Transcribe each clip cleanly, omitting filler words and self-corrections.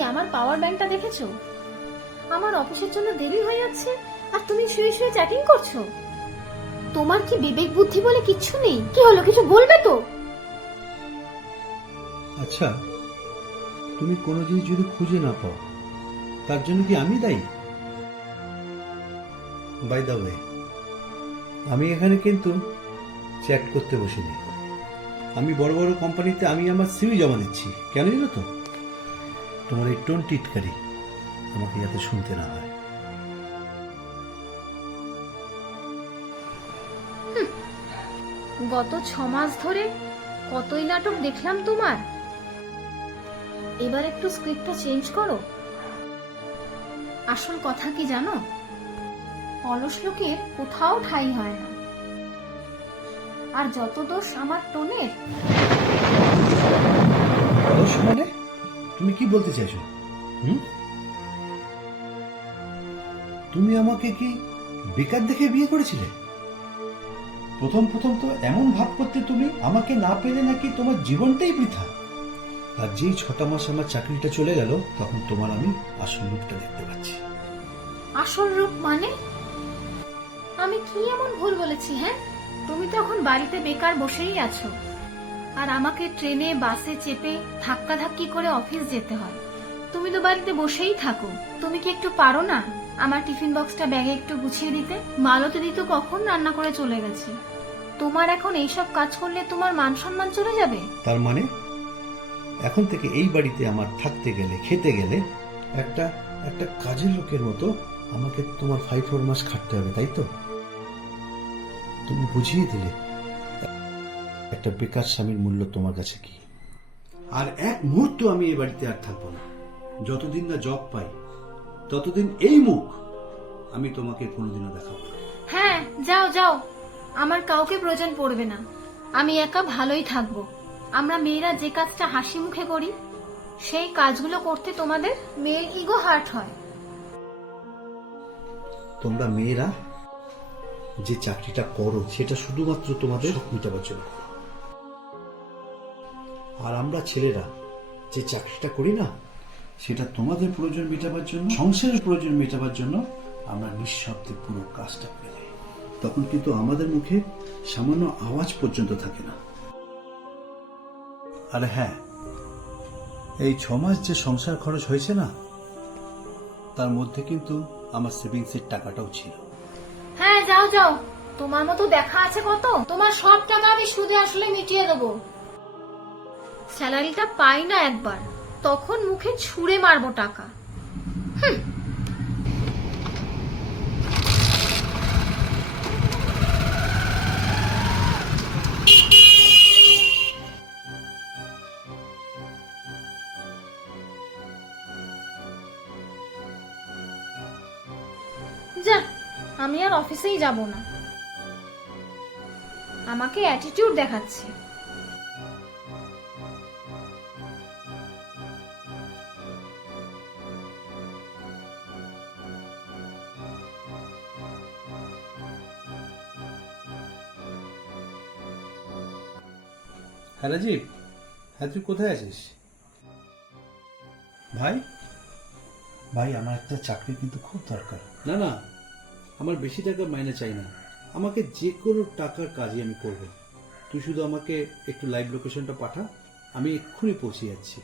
এই আমার পাওয়ার ব্যাংকটা দেখেছো? আমার অফিসের জন্য দেরি হয়ে যাচ্ছে আর তুমি শুয়ে শুয়ে চ্যাটিং করছো। তোমার কি বিবেক বুদ্ধি বলে কিচ্ছু নেই? কি হলো, কিছু বলবে তো? আচ্ছা, তুমি কোনো জিনিস যদি খুঁজে না পাও তার জন্য কি আমি দায়ী? বাই দ্য ওয়ে, আমি এখানে কিন্তু চ্যাট করতে বসিনি। আমি বড় বড় কোম্পানিতে আমি আমার সিভি জমা দিচ্ছি। কেন জানো তো? তোমার এই টোন টিটকারি আমাকে যাতে শুনতে না হয়। গত 6 মাস ধরে কতই নাটক দেখলাম তোমার। এবার একটু স্ক্রিপ্টটা চেঞ্জ করো। আসল কথা কি জানো, অলস লোকের কোথাও ঠাঁই হয় না। আর যত দোষ আমার টোনের। অলস মানে? তুমি কি বলতে চাইছো? তুমি আমাকে কি বেকার দেখে বিয়ে করেছিলে? প্রথম প্রথম তো এমন ভাব করতে তুমি আমাকে না পেলে নাকি তোমার জীবনটাই বৃথা। আর যেই 6টা মাস আমার চাকরিটা চলে গেল তখন তোমার আমি আসল রূপটা দেখতে পাচ্ছি। আসল রূপ মানে? আমি কি এমন ভুল বলেছি? হ্যাঁ, তুমি তো এখন বাড়িতে বেকার বসেই আছো আর আমাকে ট্রেনে বাসে চেপে ধাক্কাধাক্কি করে অফিস যেতে হয়। তুমি তো বাড়িতে বসেই থাকো। তুমি কি একটু পারো না আমার টিফিন বক্সটা ব্যাগে একটু গুছিয়ে দিতে? মালতী দি তো কখন রান্না করে চলে গেছে। তোমার এখন এইসব কাজ করলে তোমার মান সম্মান চলে যাবে। তার মানে এখন থেকে এই বাড়িতে আমার থাকতে গেলে খেতে গেলে একটা একটা কাজের লোকের মতো আমাকে তোমার 5-4 মাস খাটতে হবে, তাই তো? তুমি বুঝিয়ে দিলে একটা বেকার স্বামীর মূল্য তোমার কাছে কি। আর এক মুহূর্ত আমি এই বাড়িতে আর থাকবো না। যতদিন না জব পাই ততদিন এই মুখ আমি তোমাকে কোনোদিনও দেখাবো না। হ্যাঁ, যাও যাও, আমার কাউকে প্রয়োজন পড়বে না। আমি একা ভালোই থাকবো। আমরা মেয়েরা যে কাজটা হাসি মুখে করি সেই কাজগুলো করতে তোমাদের মেল ইগো হার্ট হয়। তোমরা মেয়েরা যে চাকরিটা করো সেটা শুধুমাত্র তোমাদের শখ মেটাবার জন্য করো। আর আমরা ছেলেরা যে চাকরিটা করি না সেটা তোমাদের প্রয়োজন মেটাবার জন্য, সংসারের প্রয়োজন মেটাবার জন্য আমরা নিঃশব্দে পুরো কাজটা করে যাই। তখন কিন্তু আমাদের মুখে সামান্য আওয়াজ পর্যন্ত থাকে না। আর হ্যাঁ, এই 6 মাস যে সংসার খরচ হয়েছে না তার মধ্যে কিন্তু আমার সেভিংসের টাকাটাও ছিল। হ্যাঁ, যাও যাও, তোমার মতো দেখা আছে কত। তোমার সব টাকা আমি সুদে আসলে মিটিয়ে দেবো। স্যালারিটা পাই না একবার, তখন মুখে ছুঁড়ে মারবো টাকা। যা, আমি আর অফিসেই যাব না। আমাকে অ্যাটিটিউড দেখাচ্ছে। হ্যাঁ রাজীব, হ্যাঁ তুই কোথায় আছিস? ভাই ভাই আমার একটা চাকরি কিন্তু খুব দরকার। না না, আমার বেশি টাকা মাইনে চাই না। আমাকে যে কোনো টাকার কাজই আমি করব। তুই শুধু আমাকে একটু লাইভ লোকেশনটা পাঠা, আমি এক্ষুনি পৌঁছে যাচ্ছি।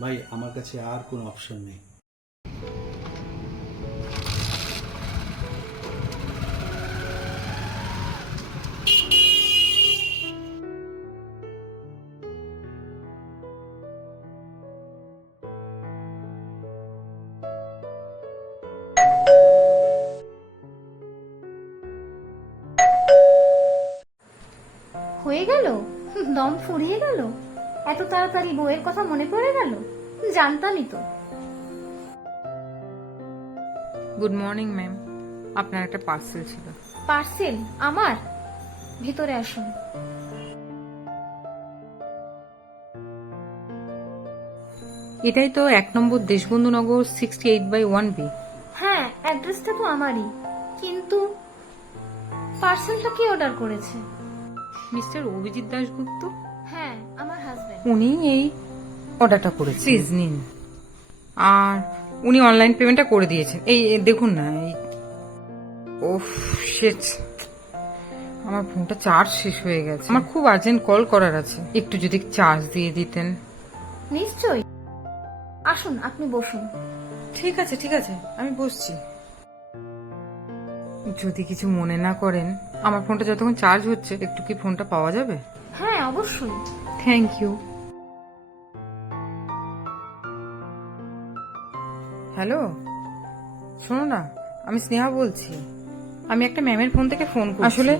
ভাই আমার কাছে আর কোনো অপশন নেই। হয়ে গেল? দম ফুরিয়ে গেল? এত তাড়াতাড়ি বউয়ের কথা মনে পড়ে গেল? জানতামই তো। গুড মর্নিং ম্যাম, আপনার একটা পার্সেল ছিল। পার্সেল আমার? ভিতরে আসুন। এটাই তো 1 নম্বর দেশবন্ধু নগর 68/1B। হ্যাঁ, অ্যাড্রেসটা তো আমারই, কিন্তু পার্সেলটা কি অর্ডার করেছে? মিস্টার অভিজিৎ দাশগুপ্ত। হ্যাঁ, আমার হাজবেন্ড। উনি এই অর্ডারটা করেছেন। প্লিজ নিন, আর উনি অনলাইন পেমেন্টটা করে দিয়েছেন। এই দেখুন না, এই ওফ শিট, আমার ফোনটা চার্জ শেষ হয়ে গেছে। আমার খুব আর্জেন্ট কল করার আছে, একটু যদি চার্জ দিয়ে দিতেন। নিশ্চয়ই, আসুন আপনি বসুন। ঠিক আছে ঠিক আছে, আমি বসছি। যদি কিছু মনে না করেন, আমার ফোনটা যতক্ষণ চার্জ হচ্ছে একটু কি ফোনটা পাওয়া যাবে? হ্যাঁ অবশ্যই। Thank you. হ্যালো, শোনো না, আমি স্নেহা বলছি। আমি একটা ম্যামের ফোন থেকে ফোন করছি। আসলে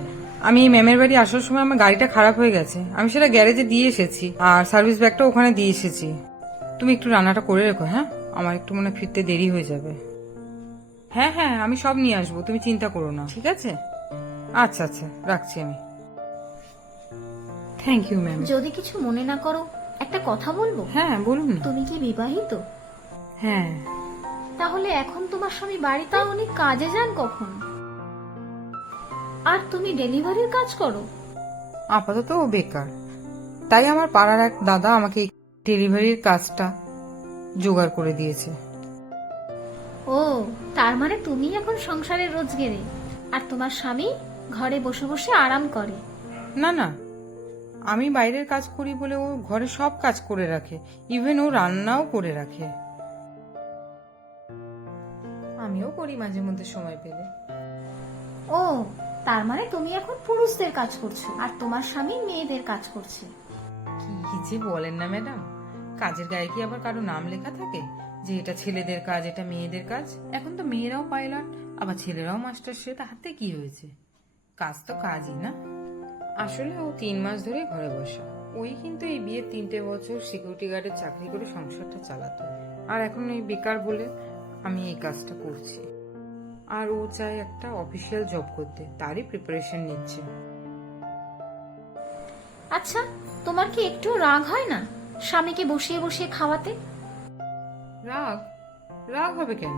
আমি এই ম্যামের বাড়ি আসার সময় আমার গাড়িটা খারাপ হয়ে গেছে, আমি সেটা গ্যারেজে দিয়ে এসেছি, আর সার্ভিস ব্যাগটা ওখানে দিয়ে এসেছি। তুমি একটু রান্নাটা করে রেখো, হ্যাঁ? আমার একটু মনে হয় ফিরতে দেরি হয়ে যাবে। হ্যাঁ হ্যাঁ, আমি সব নিয়ে আসবো, তুমি চিন্তা করো না, ঠিক আছে? আচ্ছা আচ্ছা, রাখছি আমি। Thank you ma'am. যদি কিছু মনে না করো, একটা কথা বলবো। হ্যাঁ বলুন না। তুমি কি বিবাহিত? হ্যাঁ। তাহলে এখন তোমার স্বামী বাড়িতে, উনি কাজে যান কখন? আর তুমি ডেলিভারির কাজ করো? আপাতত ও বেকার, তাই আমার পাড়ার এক দাদা আমাকে ডেলিভারির কাজটা জোগাড় করে দিয়েছে। ও, তার মানে তুমি এখন সংসারের রোজগেরে, আর তোমার স্বামী ঘরে বসে বসে আরাম করে। না না, আমি বাইরের কাজ করি বলে ও ঘরে সব কাজ করে রাখে, ইভেন ও রান্নাও করে রাখে। আমিও করি মাঝে মধ্যে সময় পেলে। ও, তার মানে তুমি এখন পুরুষদের কাজ করছো, আর তোমার স্বামী মেয়েদের কাজ করছে। কি যে বলেন না ম্যাডাম, কাজের গায়ে কি আবার কারো নাম লেখা থাকে যে এটা ছেলেদের কাজ, এটা মেয়েদের কাজ? এখন তো মেয়েরাও পাইলট, আবার ছেলেরাও মাস্টার, সে তাহাতে কি হয়েছে? কাজ তো কাজই না। আসলে ও 3 মাস ধরে ঘরে বসা। ওই কিন্তু এই বিয়ের 3টে বছর সিকিউরিটি গার্ডের চাকরি করে সংসারটা চালাতো, আর এখন এই বেকার বলে আমি এই কাজটা করছি। আর ও চায় একটা অফিসিয়াল জব করতে, তারই প্রিপারেশন নিচ্ছে। আচ্ছা, তোমার কি একটু রাগ হয় না স্বামীকে বসিয়ে বসিয়ে খাওয়াতে? রাগ? রাগ হবে কেন?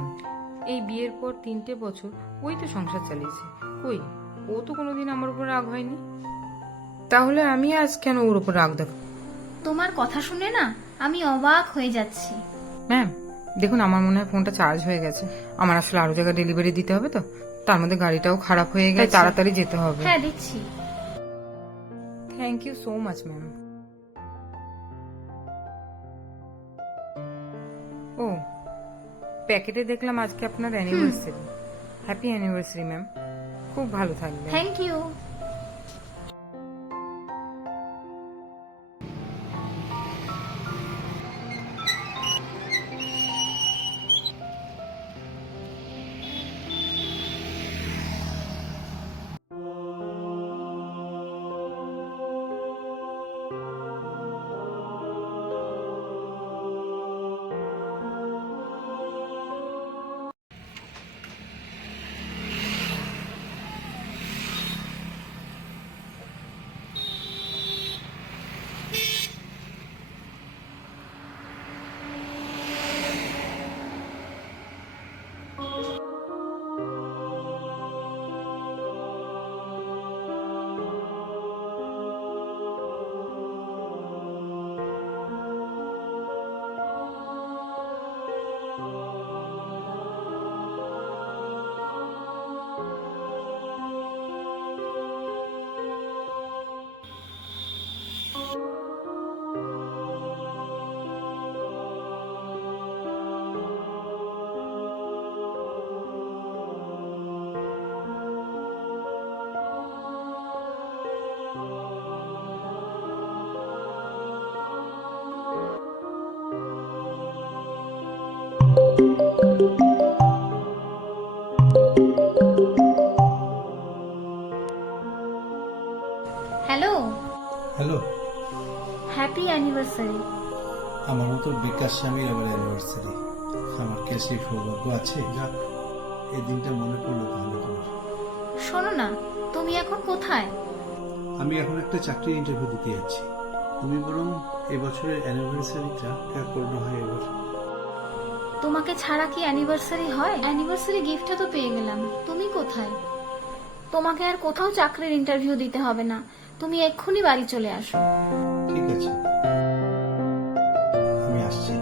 এই বিয়ের পর 3টে বছর ওই তো সংসার চালিয়েছে, কই ও তো কোনোদিন আমার উপর রাগ হয়নি। তাহলে আমি আজ কেন ওর উপর রাগ দেখ? তোমার কথা শুনে না আমি অবাক হয়ে যাচ্ছি। ম্যাম দেখুন, আমার মনে হয় ফোনটা চার্জ হয়ে গেছে। আমার আসলে আরো জায়গায় ডেলিভারি দিতে হবে, তো তার মধ্যে গাড়িটাও খারাপ হয়ে গেছে, তাড়াতাড়ি যেতে হবে। হ্যাঁ দিচ্ছি। Thank you so much ma'am. ও, প্যাকেটে দেখলাম আজকে আপনার অ্যানিভার্সারি। হ্যাপি অ্যানিভার্সারি ম্যাম, খুব ভালো থাকবেন। Thank you. Hello. Hello. Happy anniversary. আমার মতো বেকার স্বামীর আবার অ্যানিভার্সারি, আমার কি সেই সৌভাগ্য আছে? যা, এই দিনটা মনে পড়লো তাহলে তোমার। শোনো না, তুমি এখন কোথায়? আমি এখন একটা চাকরির ইন্টারভিউ দিতে যাচ্ছি। তুমি বরং এবছরের অ্যানিভার্সারিটা করোনা হয় এবার। তোমাকে ছাড়া কি অ্যানিভার্সারি হয়? অ্যানিভার্সারি গিফটটা তো পেয়ে গেলাম, তুমি কোথায়? তোমাকে আর কোথাও চাকরির ইন্টারভিউ দিতে হবে না, তুমি এক্ষুনি বাড়ি চলে আসো। ঠিক আছে, আমি আসছি।